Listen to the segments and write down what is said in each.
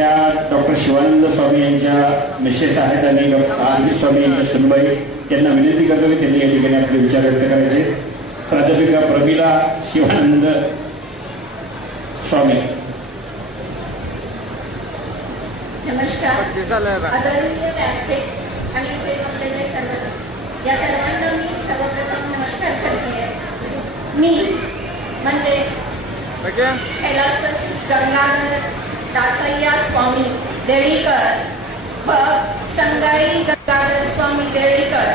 त्या डॉक्टर शिवानंद स्वामी यांच्या मिसेस आहेत आणि डॉक्टर आरजी स्वामी यांच्या सुनबाई. यांना विनंती करतो की त्यांनी या ठिकाणी आपले विचार व्यक्त करायचे. प्राध्यापिका प्रमिला शिवानंद स्वामी. नमस्कार. आदरणीय व्यासपीठ आणि जमलेले सर्व या सर्वांना मी सर्वप्रथम नमस्कार करते. मी म्हणजे गंगाधर दासय्या स्वामी देळीकर व संगाई गंगाधर स्वामी देळीकर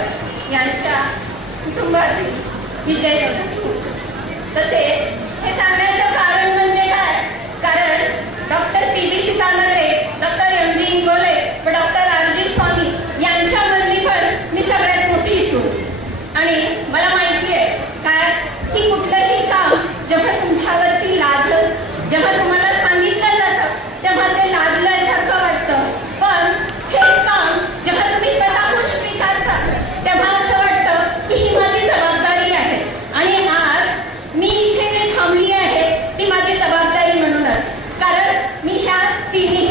यांच्या कुटुंबातील विजय तसेच हे सांगायचं कारण म्हणजे काय? कारण डॉक्टर তিনি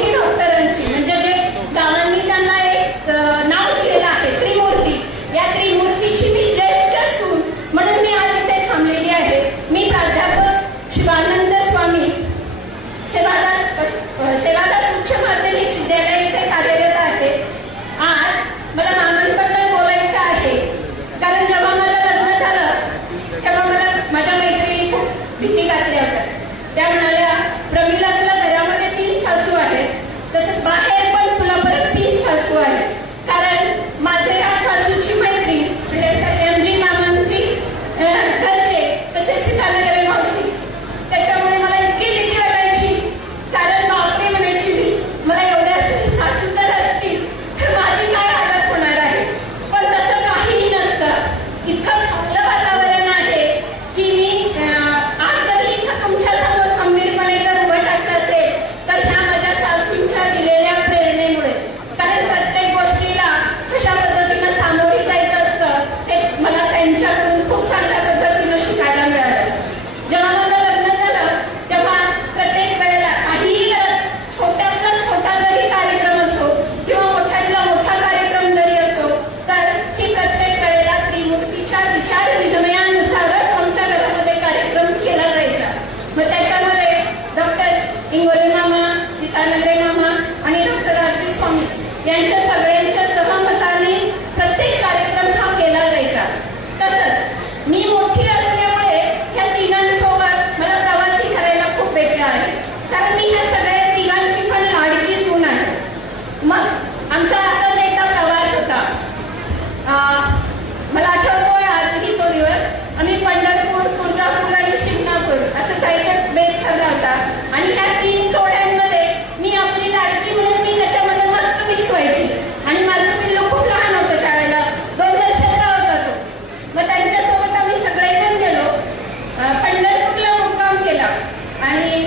आणि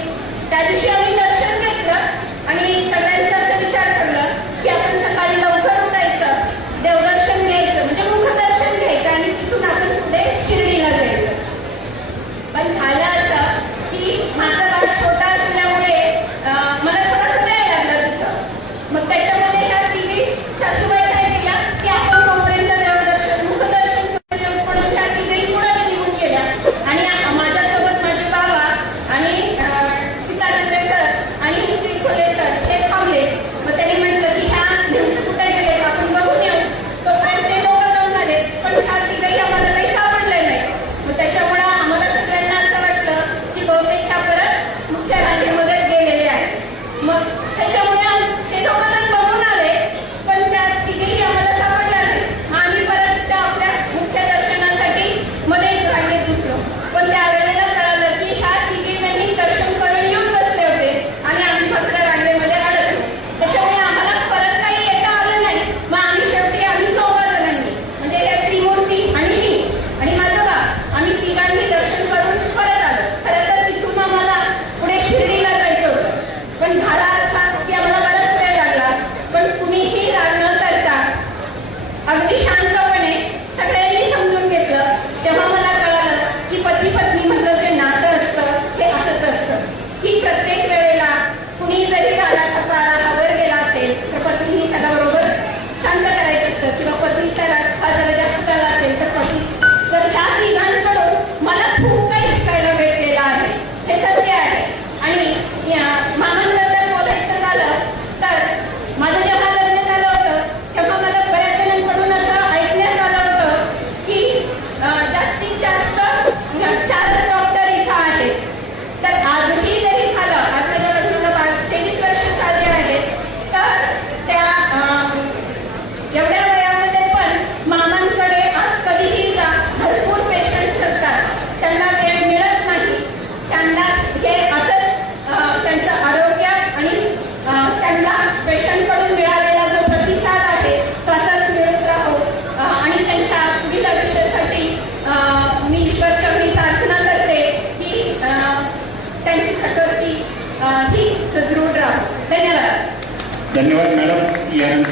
त्या दिवशी आम्ही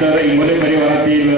ഇന്നലെ ഇങ്ങോട്ടും പരിവർത്തിയില്ല